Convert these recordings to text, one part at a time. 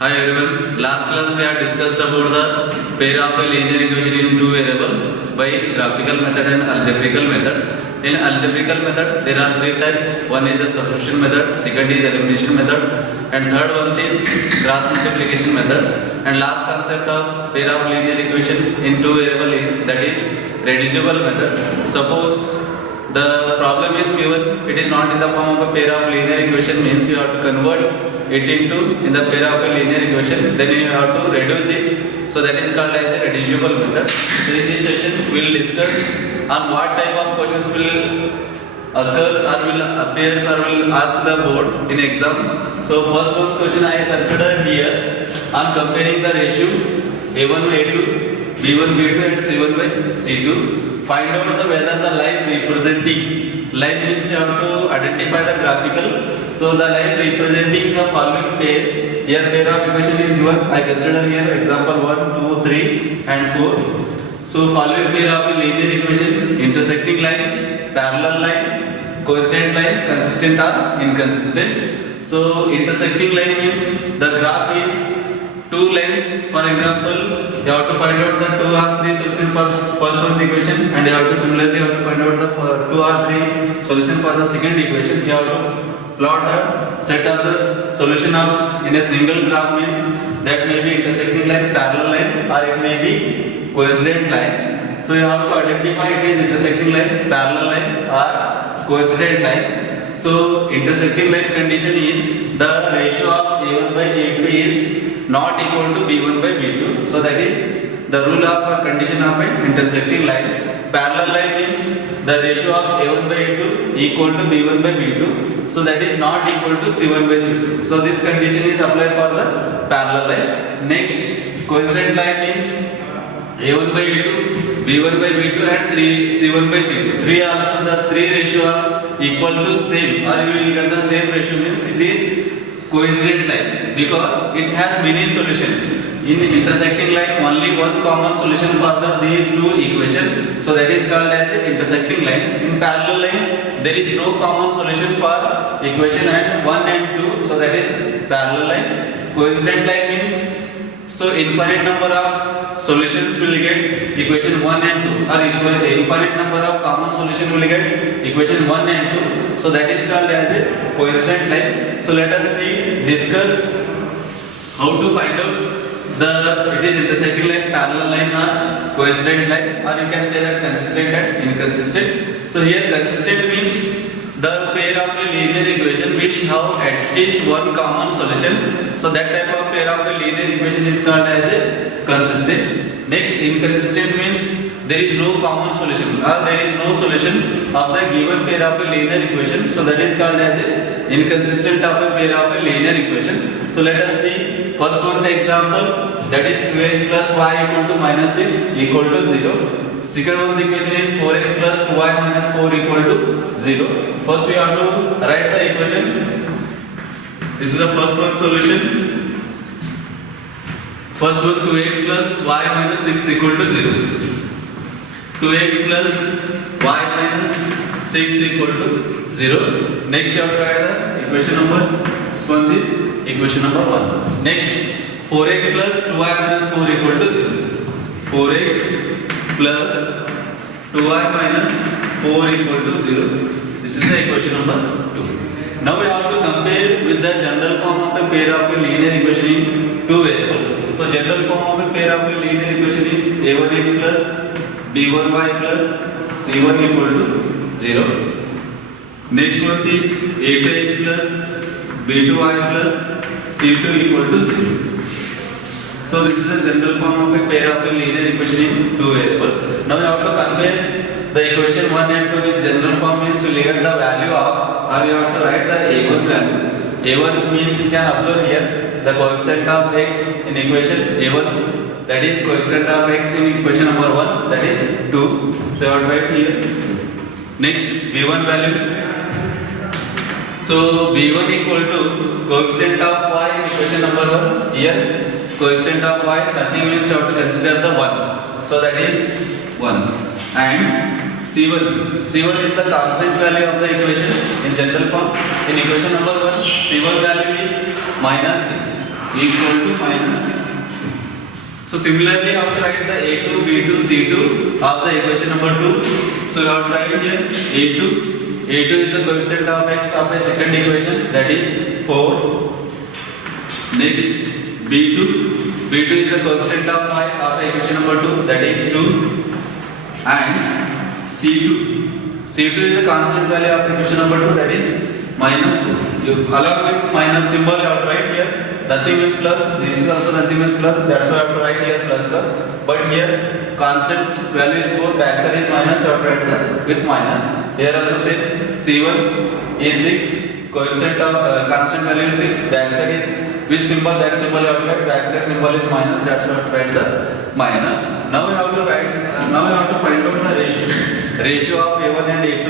Hi everyone. Last class we have discussed about the pair of a linear equation in two variable by graphical method and algebraical method. In algebraical method there are three types. One is the substitution method, second is elimination method, and third one is cross multiplication method. And last concept of pair of linear equation in two variable is that is reducible method. Suppose the problem is given, it is not in the form of a pair of linear equation, means you have to convert it into in the pair of a linear equation, then you have to reduce it, so that is called as a reducible method. So in this session we will discuss on what type of questions will occurs or will appears or will ask the board in exam. So first one question I consider here on comparing the ratio A1 by A2, B1 B2 and C1 by C2. Find out whether the line representing, line means you have to identify the graphical. So the line representing the following pair, here pair of equation is given. I consider here example 1, 2, 3 and 4. So following pair of a linear equation, intersecting line, parallel line, coincident line, consistent or inconsistent. So intersecting line means the graph is two lines. For example, you have to find out the 2 or 3 solution for first one equation, and you have to similarly find out the 2 or 3 solution for the second equation. You have to plot the set of the solution of in a single graph, means that may be intersecting line, parallel line, or it may be coincident line. So you have to identify it is intersecting line, parallel line or coincident line. So intersecting line condition is the ratio of A1 by A2 is not equal to B1 by B2. So that is the rule of a condition of an intersecting line. Parallel line means the ratio of A1 by A2 equal to B1 by B2. So that is not equal to C1 by C2. So this condition is applied for the parallel line. Next, coincident line means A1 by A2, B1 by B2 and C1 by C2. 3 also the 3 ratio are equal to same, or you will get the same ratio, means it is coincident line because it has many solution. In intersecting line only one common solution for these two equations, so that is called as the intersecting line. In parallel line there is no common solution for equation and 1 and 2, so that is parallel line. Coincident line means so infinite number of solutions will get equation 1 and 2, or infinite number of common solution will get equation 1 and 2, so that is called as a coincident line. So let us discuss how to find out it is intersecting line, parallel line or coincident line, or you can say that consistent and inconsistent. So here consistent means the pair of a linear equation which have at least one common solution. So that type of pair of a linear equation is called as a consistent. Next, inconsistent means there is no common solution or there is no solution of the given pair of a linear equation. So that is called as a inconsistent of a pair of a linear equation. So let us see first one the example, that is 2x plus y equal to minus 6 equal to 0. Second one the equation is 4x plus 2y minus 4 equal to 0. First we have to write the equation. This is the first one solution. First one 2x plus y minus 6 equal to 0. 2x plus y minus 6 equal to 0. Next you have to write the equation number. This one is equation number 1. Next 4x plus 2y minus 4 equal to 0. 4x plus 2y minus 4 equal to 0. This is the equation number 2. Now we have to compare with the general form of a pair of a linear equation in two variables. So general form of a pair of a linear equation is a1x plus b1y plus c1 equal to 0. Next one is a2x plus b2y plus c2 equal to 0. So this is the general form of a pair of a linear equation in two variables. Now we have to compare the equation 1 and 2 with general form, means you will get the value of, or you have to write the a1 value. A1 means you can observe here the coefficient of x in equation a1, that is coefficient of x in equation number 1, that is 2. So you have to write here. Next b1 value. So b1 equal to coefficient of y in equation number 1. Here coefficient of y, nothing means you have to consider the 1. So that is 1. And C1 is the constant value of the equation in general form. In equation number 1, C1 value is minus 6. equal to minus 6. So similarly, you have to write the A2, B2, C2 of the equation number 2. So you have to write here A2 is the coefficient of x of a second equation, that is 4. Next, B2 is the coefficient of y of the equation number 2, that is 2. And C2 is the constant value of equation number 2, that is minus 4. You along with minus symbol you have to write here. Nothing means plus. This is also nothing means plus. That's why I have to write here plus. But here constant value is 4. Backside is minus. So I have to write with minus. Here also say C1 is 6. Coefficient of constant value is 6. Backside is which symbol? That symbol you have to write. Backside symbol is minus. That's why I have to write the minus. Now we have to write. Now we have to find out the ratio of A1 and A2.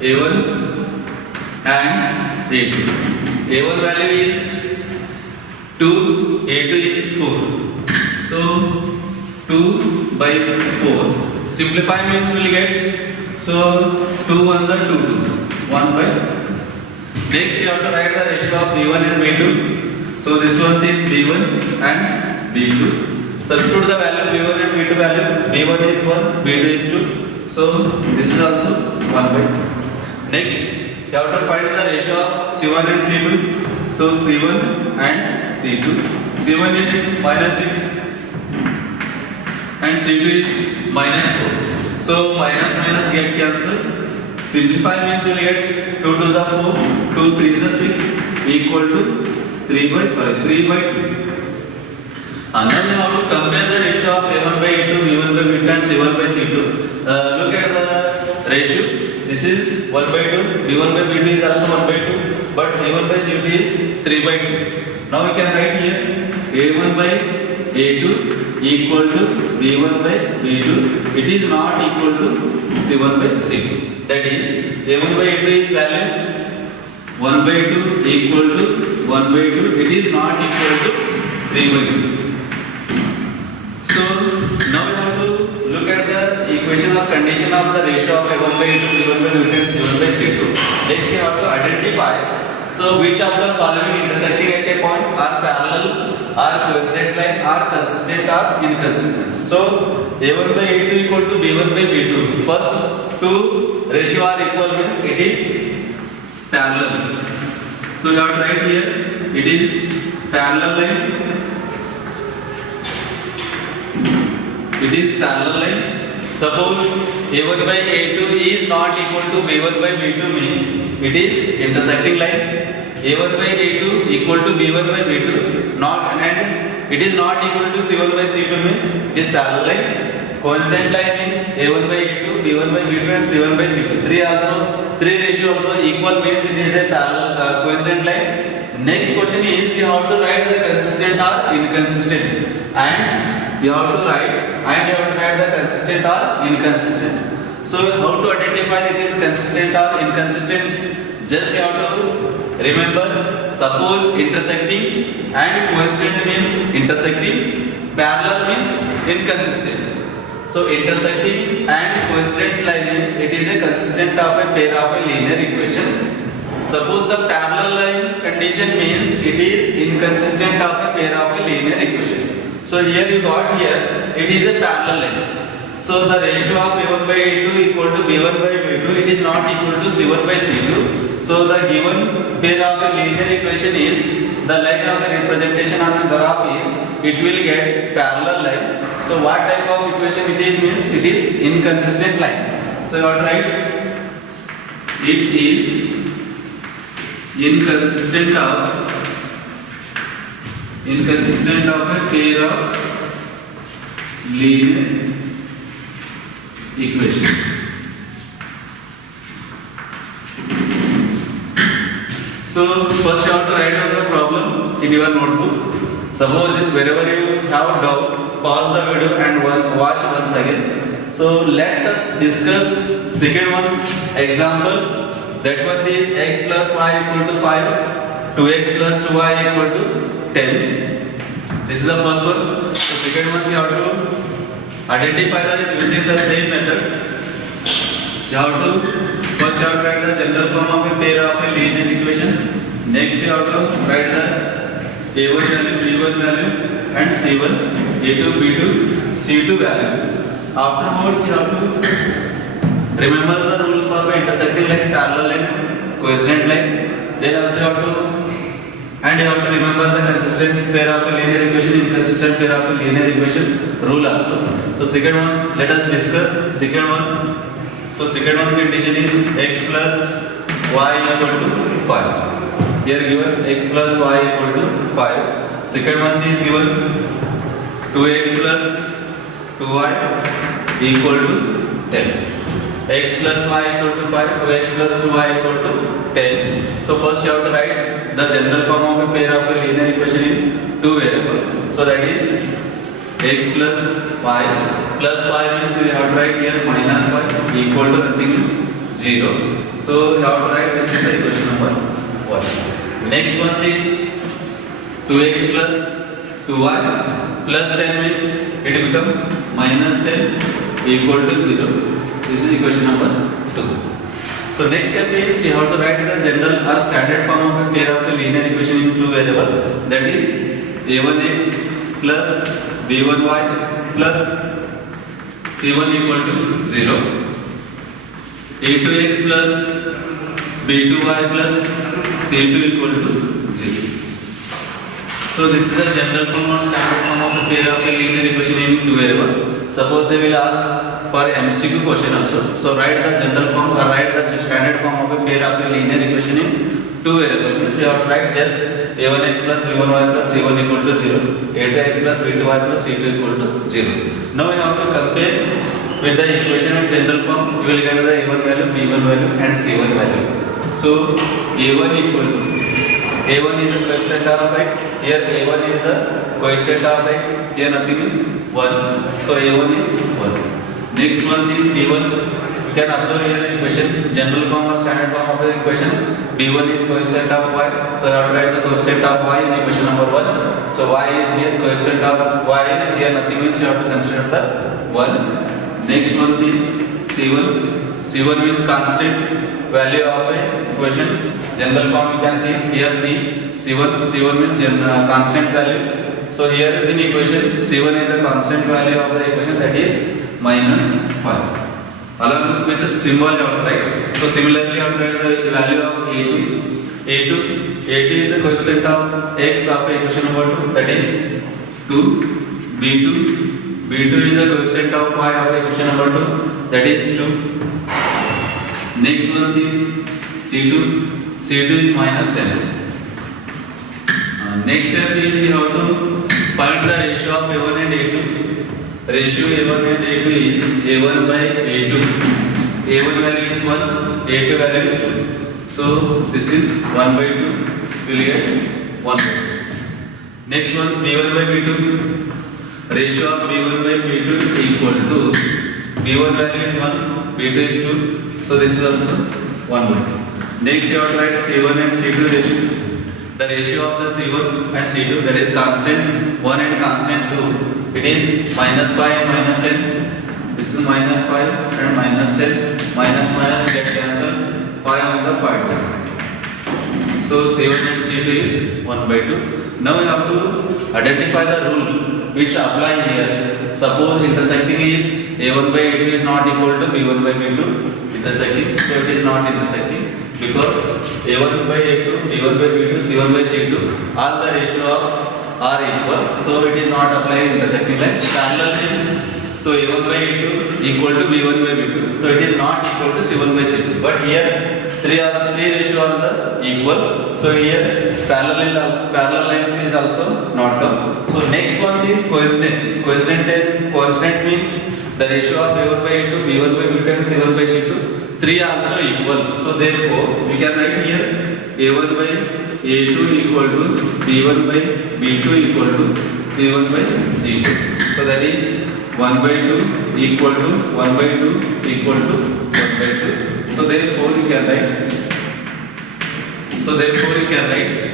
A1 and A2. A1 value is 2, A2 is 4. So 2 by 4. Simplify means we will get. So 2 ones are 2 2s. 1 by. Next you have to write the ratio of B1 and B2. So this one is B1 and B2. Substitute the value B1 and B2 value. B1 is 1, B2 is 2. So this is also 1 by. Next you have to find the ratio of C1 and C2. So C1 and C2. C1 is minus 6 and C2 is minus 4. So minus get cancelled. Simplify means you will get 2 2s are 4, 2 3s are 6 equal to 3 by 2. And now we have to compare the ratio of A1 by A2, B1 by B2 and C1 by C2. Look at the ratio. This is 1 by 2, B1 by B2 is also 1 by 2, but C1 by C2 is 3 by 2. Now we can write here A1 by A2 equal to B1 by B2. It is not equal to C1 by C2. That is A1 by A2 is value 1 by 2 equal to 1 by 2. It is not equal to 3 by 2. So now we have to look at the equation or condition of the ratio of A1 by A2, B1 by B2 and C1 by C2. Next you have to identify. So which of the following intersecting at a point are parallel, are coincident line, are consistent or inconsistent. So A1 by A2 equal to B1 by B2. First two ratio are equal means it is parallel. So you have to write here it is parallel line. It is parallel line. Suppose A1 by A2 is not equal to B1 by B2 means it is intersecting line. A1 by A2 equal to B1 by B2 not and it is not equal to C1 by C2 means it is parallel line. Coincident line means A1 by A2, B1 by B2 and C1 by C2. Three ratio also equal means it is a parallel coincident line. Next question is you have to write the consistent or inconsistent and you have to write the consistent or inconsistent. So how to identify it is consistent or inconsistent? Just you have to remember, suppose intersecting and coincident means intersecting, parallel means inconsistent. So intersecting and coincident line means it is a consistent of a pair of a linear equation. Suppose the parallel line condition means it is inconsistent of a pair of a linear equation. So here you got here, it is a parallel line. So the ratio of A1 by A2 equal to B1 by B2, it is not equal to C1 by C2. So the given pair of a linear equation is, the line of a representation on the graph is, it will get parallel line. So what type of equation it is means, it is inconsistent line. So you have to write, it is inconsistent of a pair of linear equation. So first you have to write down the problem in your notebook. Suppose wherever you have doubt, pause the video and watch once again. So let us discuss second one example. That one is x plus y equal to 5, 2x plus 2y equal to 10. This is the first one. The second one we have to identify that using the same method. You have to first write the general form of a pair of a linear equation. Next you have to write the A1 value, B1 value, and C1, A2, B2, C2 value. Afterwards, you have to remember the rules of intersecting line, parallel line, coincident line. Then also you have to remember the consistent pair of a linear equation, inconsistent pair of a linear equation rule also. So second one, let us discuss second one. So second one condition is x plus y equal to 5. Here given x plus y equal to 5. Second one is given 2x plus 2y equal to 10. X plus y equal to 5, 2x plus 2y equal to 10. So first you have to write the general form of a pair of a linear equation in two variables. So that is x plus y means we have to write here minus y equal to nothing means 0. So you have to write this is the equation number 1. Next one is 2x plus 2y plus 10 means it become minus 10 equal to 0. This is equation number 2. So next step is you have to write the general or standard form of a pair of a linear equation in two variables. That is a1x plus b1y plus c1 equal to 0. a2x plus b2y plus c2 equal to 0. So this is a general form or standard form of a pair of a linear equation in two variables. Suppose they will ask for MCQ question also. So write the general form or write the standard form of a pair of a linear equation in two variables. Means you have to write just a1x plus b1y plus c1 equal to 0, a2x plus b2y plus c2 equal to 0. Now you have to compare with the equation in general form. You will get the a1 value, b1 value and c1 value. So a1 equal to a1 is the coefficient of x. Here a1 is the coefficient of x. Here nothing means 1. So a1 is 1. Next one is b1. You can observe here in equation general form or standard form of the equation. b1 is coefficient of y. So I have to write the coefficient of y in equation number 1. So y is here, coefficient of y is here, nothing means you have to consider the 1. Next one is c1. c1 means constant value of a equation. General form you can see here c1 means constant value. So here in equation c1 is the constant value of the equation, that is minus 5. Along with the symbol you have to write. So similarly you have to write the value of a2 is the coefficient of x of equation number 2, that is 2. b2 is the coefficient of y of equation number 2, that is 2. Next one is c2 is minus 10. Next step is you have to find the ratio of a1 and a2. Ratio a1 and a2 is a1 by a2. a1 value is 1, a2 value is 2. So this is 1 by 2. You will get 1 by 2. Next one, b1 by b2. Ratio of b1 by b2 equal to b1 value is 1, b2 is 2. So this is also 1 by 2. Next you have to write c1 and c2 ratio. The ratio of the c1 and c2, that is constant 1 and constant 2. It is minus 5 and minus 10. This is minus 5 and minus 10. Minus get cancelled. 5 on the 5. So c1 and c2 is 1 by 2. Now you have to identify the rule which apply here. Suppose intersecting is a1 by a2 is not equal to b1 by b2. Intersecting, so it is not intersecting because a1 by a2, b1 by b2, c1 by c2, all the ratio of are equal. So it is not applying intersecting line. Parallel means so a1 by a2 equal to b1 by b2. So it is not equal to c1 by c2. But here three ratio are the equal. So here parallel lines is also not come. So next one is coincident. Coincident means the ratio of a1 by a2, b1 by b2 and c1 by c2. 3 also equal. So therefore we can write here a1 by a2 equal to b1 by b2 equal to c1 by c2. So that is 1 by 2 equal to 1 by 2 equal to 1 by 2. So therefore you can write.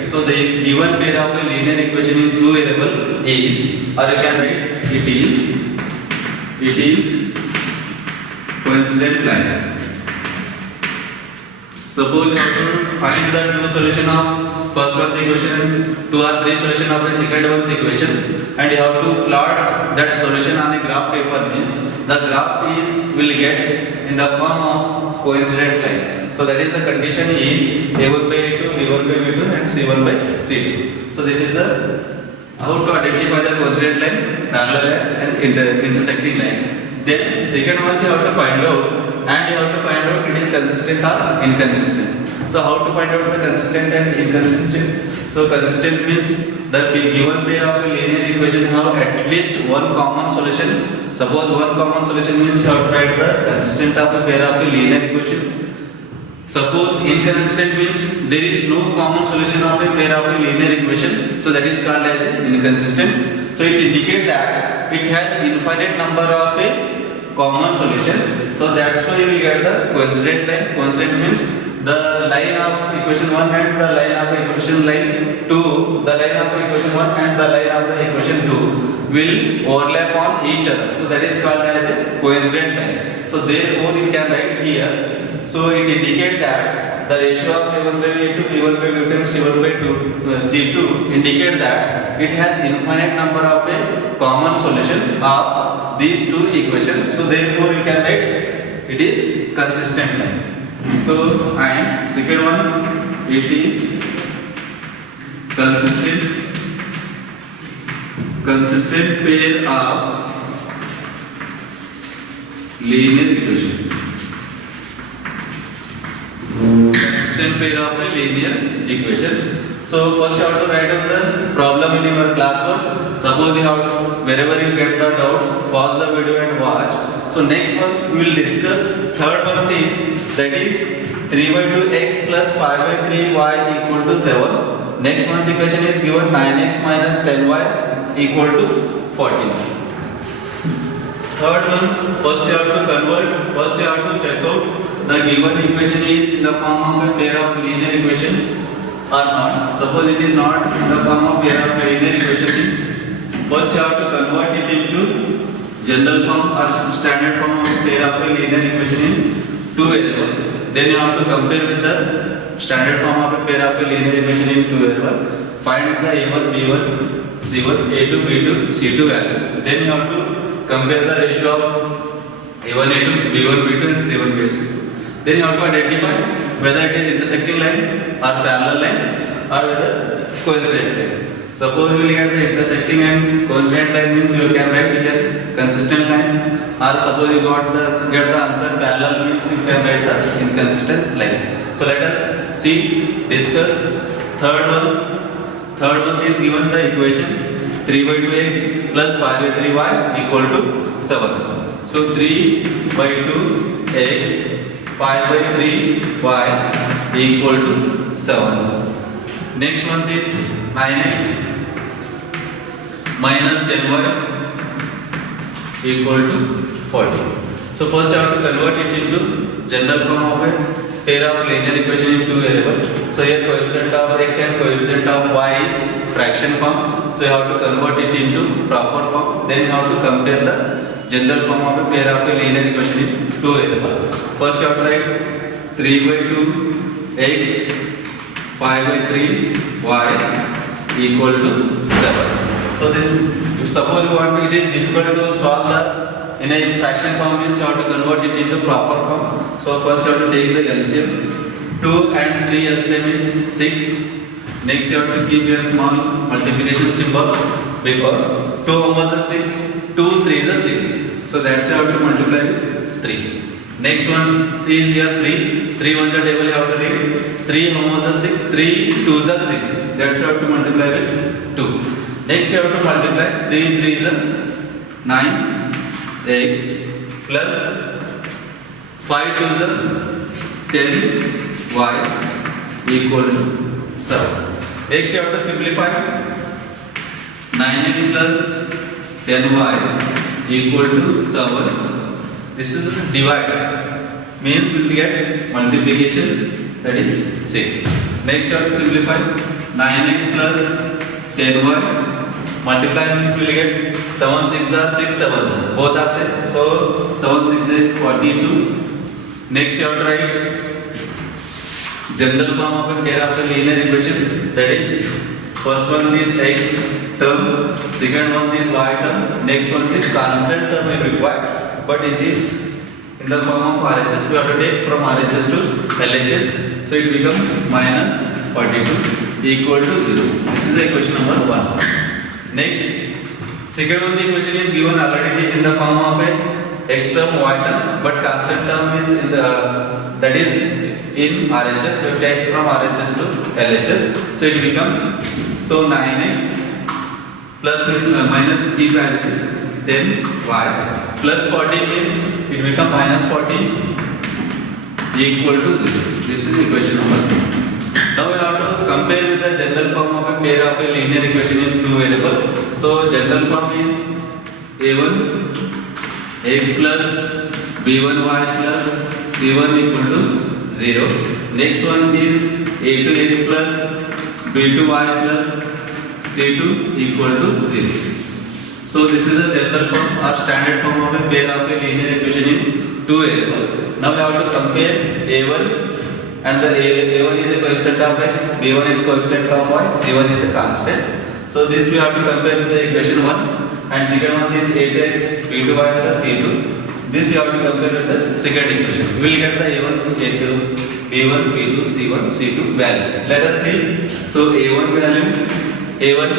So the given pair of a linear equation in two variable is, or you can write it is coincident line. Suppose you have to find the true solution of first one equation 2 or 3 solution of a second one equation, and you have to plot that solution on a graph paper. Means the graph is will get in the form of coincident line. So that is the condition is A1 by A2, B1 by B2 and C1 by C2. So this is the how to identify the coincident line, parallel line and intersecting line. Then second one you have to find out, and you have to find out it is consistent or inconsistent. So how to find out the consistent and inconsistent? So consistent means the given pair of a linear equation have at least one common solution. Suppose one common solution means you have to write the consistent of a pair of a linear equation. Suppose inconsistent means there is no common solution of a pair of a linear equation. So that is called as inconsistent. So it indicates that it has infinite number of a common solution. So that's why you will get the coincident line. Coincident means the line of equation 1 and the line of equation line 2, the line of equation 1 and the line of the equation 2 will overlap on each other. So that is called as a coincident line. So therefore you can write here. So it indicates that the ratio of A1 by A2, B1 by B2 and C1 by C2 indicate that it has infinite number of a common solution of these two equations. So therefore you can write it is consistent line. So and second one, it is consistent pair of linear equation. Consistent pair of a linear equation. So first you have to write down the problem in your classwork. Suppose you have to, wherever you get the doubts, pause the video and watch. So next one we will discuss. Third one is that is 3 by 2x plus 5 by 3y equal to 7. Next one the equation is given 9x minus 10y equal to 14. Third one, first you have to convert, first you have to check out the given equation is in the form of a pair of linear equation or not. Suppose it is not in the form of pair of linear equation means first you have to convert it into general form or standard form of a pair of a linear equation in two variable. Then you have to compare with the standard form of a pair of a linear equation in two variable. Find the A1, B1, C1, A2, B2, C2 value. Then you have to compare the ratio of A1, A2, B1, B2 and C1, B2. Then you have to identify whether it is intersecting line or parallel line or whether coincident line. Suppose we will get the intersecting and coincident line means you can write here consistent line, or suppose you get the answer parallel means you can write the inconsistent line. So let us see, discuss third one. Third one is given the equation 3 by 2x plus 5 by 3y equal to 7. So 3 by 2x 5 by 3y equal to 7. Next one is 9x minus 10y equal to 40. So first you have to convert it into general form of a pair of linear equation in two variable. So here coefficient of x and coefficient of y is fraction form. So you have to convert it into proper form. Then you have to compare the general form of a pair of a linear equation in two variable. First you have to write 3 by 2 x 5 by 3 y equal to 7. So this, if suppose you want, it is difficult to solve the in a fraction form means you have to convert it into proper form. So first you have to take the LCM. 2 and 3 LCM is 6. Next you have to keep your small multiplication symbol because 2 is 6, 2 3 is 6. So that's you have to multiply with 3. Next one is here 3. 3 1 the table you have to read. 3 is 6, 3 2 is 6. That's you have to multiply with 2. Next you have to multiply 3 3 is 9 x plus 5 2 is 10 y equal to 7. Next you have to simplify 9x plus 10y equal to 7. This is divide, means we will get multiplication, that is 6. Next you have to simplify 9x plus 10y. Multiply means we will get 7 6 are 6 7. Both are same. So 7 6 is 42. Next you have to write general form of a pair of a linear equation, that is First one is x term, second one is y term, next one is constant term is required, but it is in the form of RHS. We have to take from RHS to LHS, so it becomes minus 42 equal to 0. This is the equation number 1. Next, second one, the equation is given already. It is in the form of a x term, y term, but constant term is in the, that is in RHS. We take from RHS to LHS, so it becomes, so 9x plus minus keep as it is 10y plus 40 means it becomes minus 40 equal to 0. This is equation number 2. Now we have to compare with the general form of a pair of a linear equation in two variable. So general form is a1 x plus b1y plus c1 equal to 0. Next one is a2x plus b2y plus c2 equal to 0. So this is a general form or standard form of a pair of a linear equation in two variable. Now we have to compare a1 and the a1 is a coefficient of x, b1 is coefficient of y, c1 is a constant. So this we have to compare with the equation 1, and second one is a2x b2y plus c2. This you have to compare with the second equation. We will get the a1, a2, b1, b2, c1, c2 value. Let us see. So a1 value, a1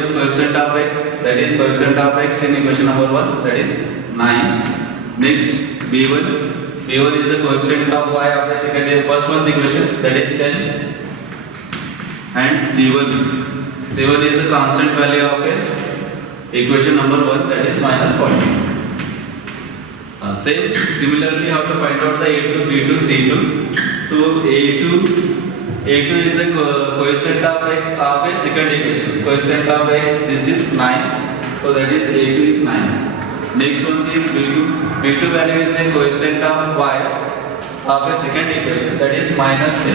is coefficient of x, that is coefficient of x in equation number 1, that is 9. Next, b1 is the coefficient of y of the second first one equation, that is 10. And c1 is the constant value of a equation number 1, that is minus 40. Similarly, how to find out the a2, b2, c2. So a2 is the coefficient of x of a second equation. Coefficient of x, this is 9. So that is a2 is 9. Next one is b2. b2 value is the coefficient of y of a second equation, that is minus 10.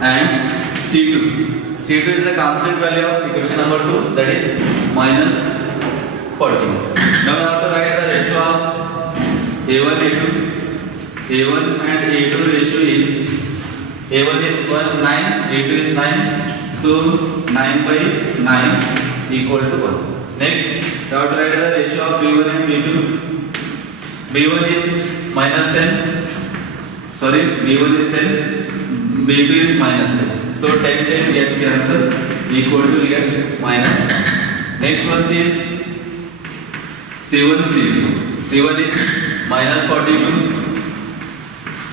And c2 is the constant value of equation number 2, that is minus 40. Now we have to write the ratio of a1 and a2 ratio is a1 is 9, a2 is 9, so 9 by 9 equal to 1. Next, we have to write the ratio of b1 and b2. b1 is minus 10, sorry, b1 is 10, b2 is minus 10. So 10 get cancelled, equal to get minus 1. Next one is c1 is minus 42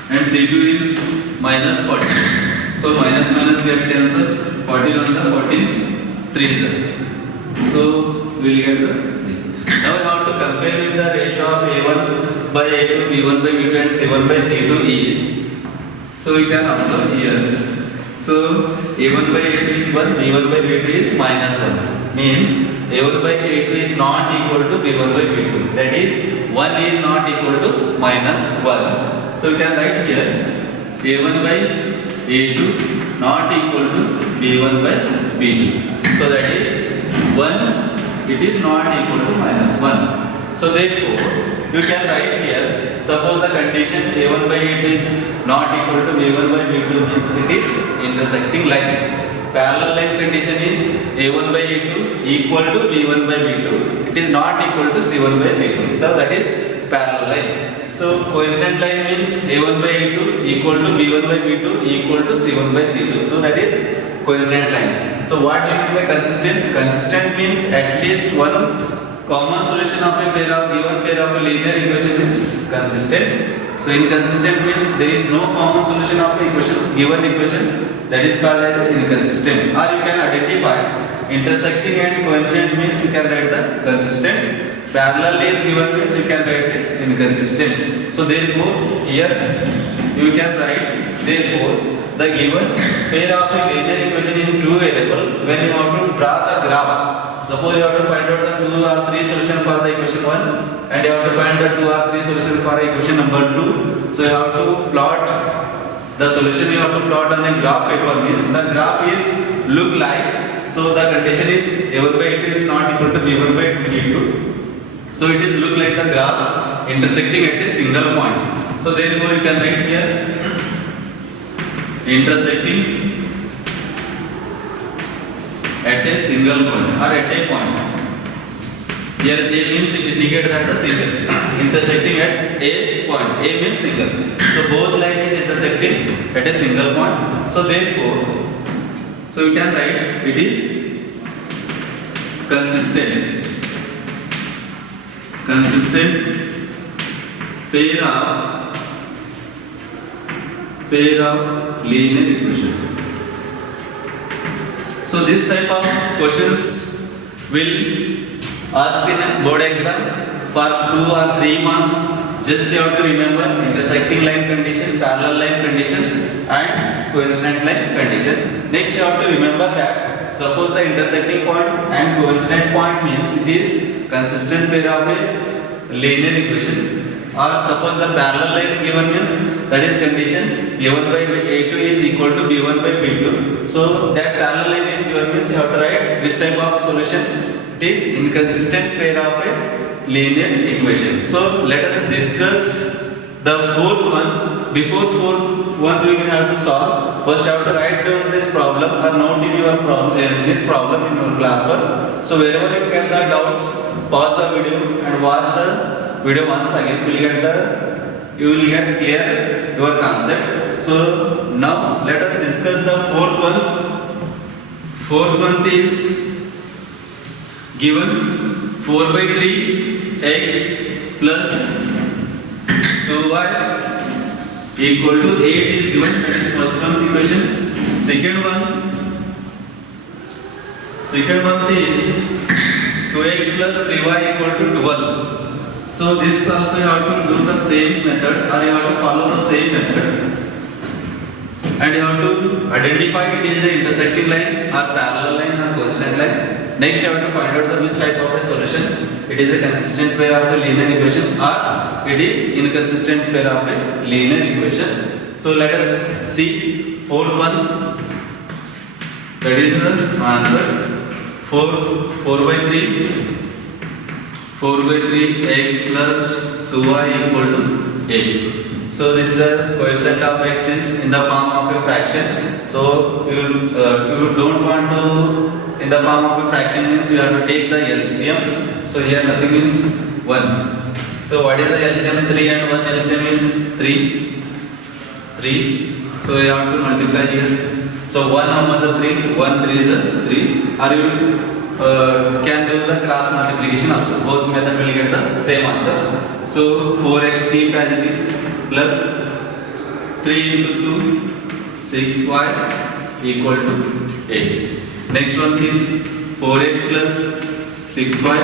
and c2 is minus 40. So minus get cancelled, 14 on the 14, 3 is. So we will get the 3. Now we have to compare with the ratio of a1 by a2, b1 by b2 and c1 by c2 is. So we can observe here. So a1 by a2 is 1, b1 by b2 is minus 1. Means a1 by a2 is not equal to b1 by b2. That is 1 is not equal to minus 1. So we can write here a1 by a2 not equal to b1 by b2. So that is 1, it is not equal to minus 1. So therefore you can write here, suppose the condition a1 by a2 is not equal to b1 by b2 means it is intersecting line. Parallel line condition is a1 by a2 equal to b1 by b2. It is not equal to c1 by c2. So that is parallel line. So coincident line means a1 by a2 equal to b1 by b2 equal to c1 by c2. So that is coincident line. So what do you mean by consistent? Consistent means at least one common solution of a pair of given pair of a linear equation is consistent. So inconsistent means there is no common solution of a equation, given equation, that is called as inconsistent. Or you can identify intersecting and coincident means you can write the consistent. Parallel is given means you can write the inconsistent. So therefore here you can write, therefore the given pair of a linear equation in two variable, when you want to draw the graph, suppose you have to find out the 2 or 3 solution for the equation 1 and you have to find the 2 or 3 solution for equation number 2. So you have to plot the solution, you have to plot on a graph paper, means the graph is look like, so the condition is a1 by a2 is not equal to b1 by b2. So it is look like the graph intersecting at a single point. So therefore you can write here intersecting at a single point or at a point. Here A means it indicates that the single intersecting at a point. A means single. So both line is intersecting at a single point. So therefore, so we can write it is consistent pair of linear equation. So this type of questions will ask in a board exam for 2 or 3 marks. Just you have to remember intersecting line condition, parallel line condition and coincident line condition. Next you have to remember that suppose the intersecting point and coincident point means it is consistent pair of a linear equation, or suppose the parallel line given means that is condition a1 by a2 is equal to b1 by b2. So that parallel line is given means you have to write this type of solution. It is inconsistent pair of a linear equation. So let us discuss the fourth one. Before fourth one we will have to solve. First you have to write down this problem or note in your this problem in your classwork. So wherever you get the doubts, pause the video and watch the video once again. You will get clear your concept. So now let us discuss the fourth one. Fourth one is given 4 by 3 x plus 2y equal to 8 is given. That is first one equation. Second one is 2x plus 3y equal to 12. So this also you have to do the same method or you have to follow the same method and you have to identify it is a intersecting line or parallel line or coincident line. Next you have to find out the which type of a solution. It is a consistent pair of a linear equation or it is inconsistent pair of a linear equation. So let us see fourth one. That is the answer. 4 by 3 x plus 2y equal to 8. So this is the coefficient of x is in the form of a fraction. So you don't want to in the form of a fraction means you have to take the LCM. So here nothing means 1. So what is the LCM? 3 and 1 LCM is 3. So you have to multiply here. So 1 how much is 3? 1 3 is 3. Or you can do the cross multiplication also. Both method will get the same answer. So 4x keep as it is plus 3 into 2 6y equal to 8. Next one is 4x plus 6y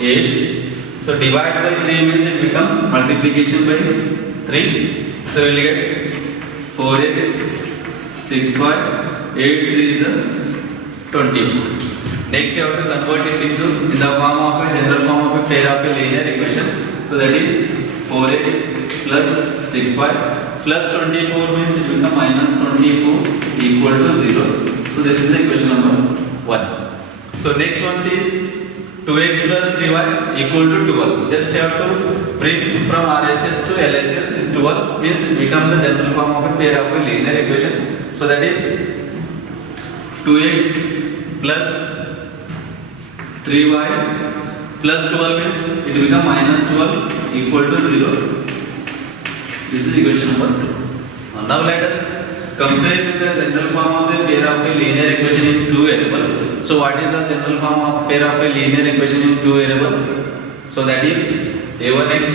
8. So divide by 3 means it become multiplication by 3. So we will get 4x 6y 8 3 is 24. Next you have to convert it into in the form of a general form of a pair of a linear equation. So that is 4x plus 6y plus 24 means it will become minus 24 equal to 0. So this is the equation number 1. So next one is 2x plus 3y equal to 12. Just have to bring from RHS to LHS is 12 means it becomes the general form of a pair of a linear equation. So that is 2x plus 3y plus 12 means it will become minus 12 equal to 0. This is equation number 2. Now let us compare with the general form of the pair of a linear equation in 2 variables. So what is the general form of pair of a linear equation in 2 variables? So that is a1x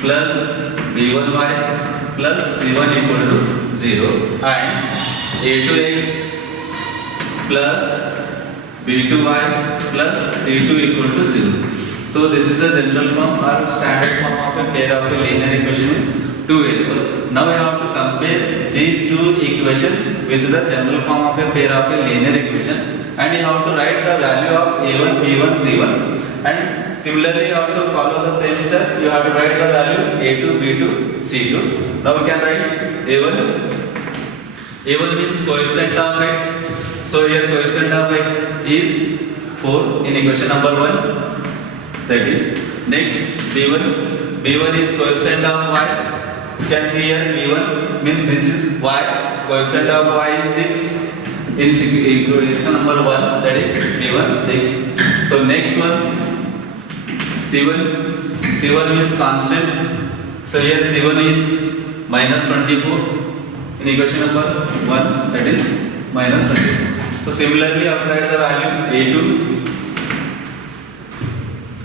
plus b1y plus c1 equal to 0 and a2x plus b2y plus c2 equal to 0. So this is the general form or standard form of a pair of a linear equation in 2 variables. Now I have to compare these two equations with the general form of a pair of a linear equation and you have to write the value of a1, b1, c1 and similarly you have to follow the same step. You have to write the value a2, b2, c2. Now we can write a1 means coefficient of x. So here coefficient of x is 4 in equation number 1. That is next b1 is coefficient of y. You can see here b1 means this is y, coefficient of y is 6. in equation number 1, that is B1 6. So next one, C1 is constant. So here C1 is minus 24 in equation number 1, that is minus 24. So similarly apply the value A2.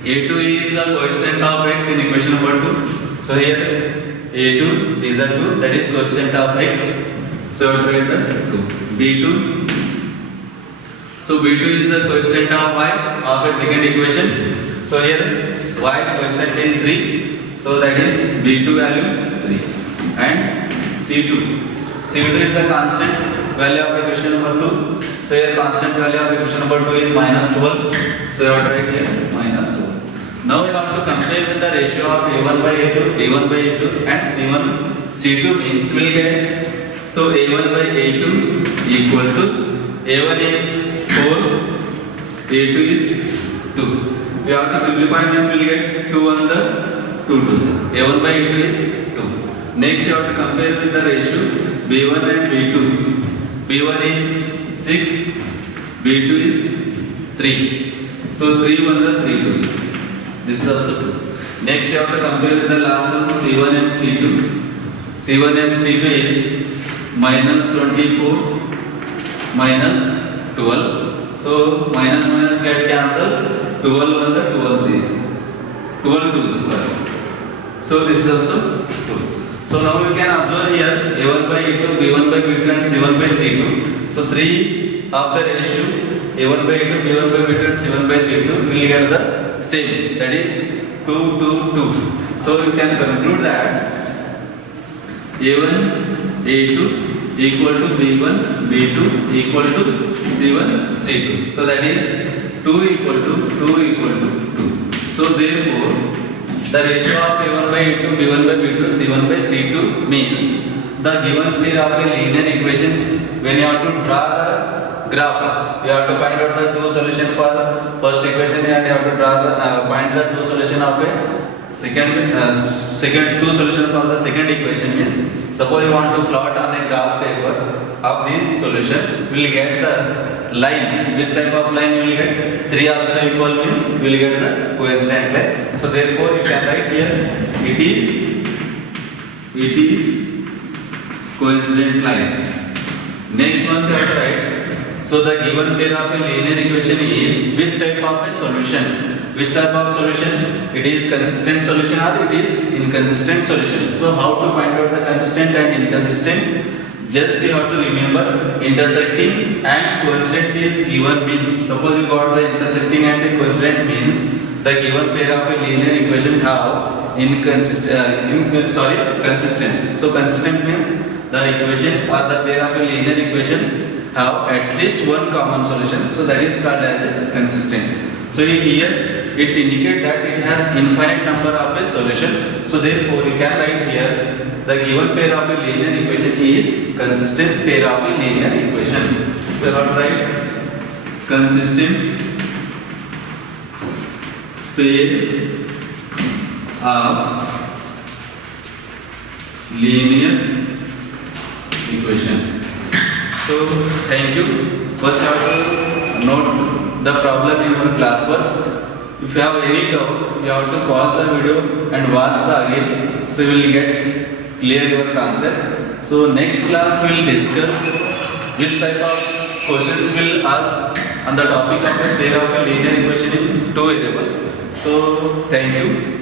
A2 is the coefficient of x in equation number 2. So here A2 is a 2, that is coefficient of x. So write the 2. B2. So B2 is the coefficient of y of a second equation. So here y coefficient is 3. So that is B2 value 3. And C2. C2 is the constant value of equation number 2. So here constant value of equation number 2 is minus 12. So you have to write here minus 12. Now we have to compare with the ratio of A1 by A2, A1 by A2 and C1, C2 means we will get. So A1 by A2 equal to A1 is 4, A2 is 2. We have to simplify means we will get 2 on the 2 2s. A1 by A2 is 2. Next you have to compare with the ratio B1 and B2. B1 is 6, B2 is 3. So 3 1 the 3 2. This is also 2. Next you have to compare with the last one C1 and C2. C1 and C2 is minus 24 minus 12. So minus minus get cancelled. 12 1 the 12 3. 12 2 sorry. So this is also 2. So now you can observe here A1 by A2, B1 by B2 and C1 by C2. So 3 of the ratio A1 by A2, B1 by B2 and C1 by C2 will get the same, that is 2 2 2. So you can conclude that A1 A2 equal to B1 B2 equal to C1 C2. So that is 2 equal to 2 equal to 2. So therefore the ratio of A1 by A2, B1 by B2, C1 by C2 means the given pair of a linear equation. When you have to draw the graph, you have to find out the two solution for first equation and you have to draw the find the two solution of a second two solution for the second equation. Means suppose you want to plot on a graph paper of this solution, we will get the line. Which type of line you will get? 3 also equal means we will get the coincident line. So therefore you can write here it is coincident line. Next one you have to write. So the given pair of a linear equation is which type of a solution? Which type of solution? It is consistent solution or it is inconsistent solution. So how to find out the consistent and inconsistent? Just you have to remember intersecting and coincident is given means. Suppose you got the intersecting and the coincident means the given pair of a linear equation have consistent. So consistent means the equation or the pair of a linear equation have at least one common solution. So that is called as a consistent. So here it indicates that it has infinite number of a solution. So therefore you can write here the given pair of a linear equation is consistent pair of a linear equation. So you have to write consistent pair of linear equation. So thank you. First you have to note the problem in your classwork. If you have any doubt, you have to pause the video and watch the again. So you will get clear your concept. So next class we will discuss which type of questions will ask on the topic of a pair of a linear equation in two variable. So thank you.